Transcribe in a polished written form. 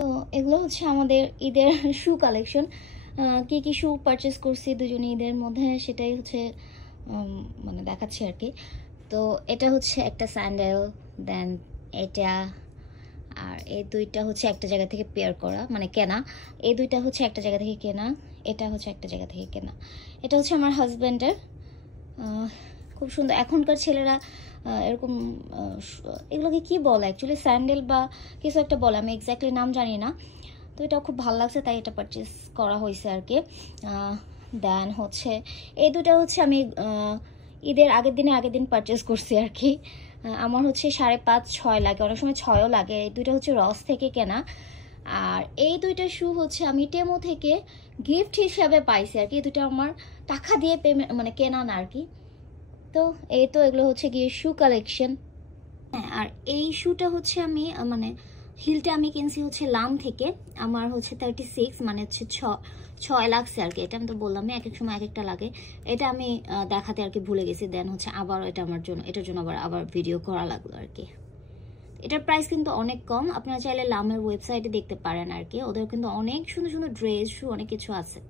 তো এগুলো হচ্ছে আমাদের ঈদের শু কালেকশন। কি কি শু পারচেস করছি দুজনে ঈদের মধ্যে সেটাই হচ্ছে মানে দেখাচ্ছি আর কি। তো এটা হচ্ছে একটা স্যান্ডেল, দেন এটা, আর এই দুইটা হচ্ছে একটা জায়গা থেকে পেয়ার করা মানে কেনা। এই দুইটা হচ্ছে একটা জায়গা থেকে কেনা, এটা হচ্ছে একটা জায়গা থেকে কেনা। এটা হচ্ছে আমার হাজব্যান্ডের, খুব সুন্দর। এখনকার ছেলেরা এরকম এগুলোকে কি বলে অ্যাকচুয়ালি, স্যান্ডেল বা কিছু একটা বলে, আমি এক্স্যাক্টলি নাম জানি না। তো এটা খুব ভালো লাগছে তাই এটা পারচেস করা হয়েছে আর কি। দেন হচ্ছে এই দুটো হচ্ছে আমি ঈদের আগের দিন পারচেস করছি আর কি। আমার হচ্ছে 5.5-6 লাগে, অনেক সময় 6ও লাগে। এই দুটো হচ্ছে রস থেকে কেনা। আর এই দুইটা শু হচ্ছে আমি টেমো থেকে গিফট হিসাবে পাইছি আর কি। এই দুটো আমার টাকা দিয়ে পেমেন্ট মানে কেনা না আর কি। তো এই তো এগুলো হচ্ছে গিয়ে শু কালেকশন। হ্যাঁ, আর এই শুটা হচ্ছে আমি মানে হিলটা আমি কিনছি হচ্ছে লাম থেকে। আমার হচ্ছে 36 মানে হচ্ছে 6 লাগছে আর কি। এটা আমি তো বললাম এক এক সময় এক একটা লাগে। এটা আমি দেখাতে আর কি ভুলে গেছি, দেন হচ্ছে আবার এটার জন্য আবার ভিডিও করা লাগলো আর কি। এটার প্রাইস কিন্তু অনেক কম, আপনারা চাইলে লামের ওয়েবসাইটে দেখতে পারেন আর কি। ওদের কিন্তু অনেক সুন্দর সুন্দর ড্রেস, শু অনেক কিছু আছে।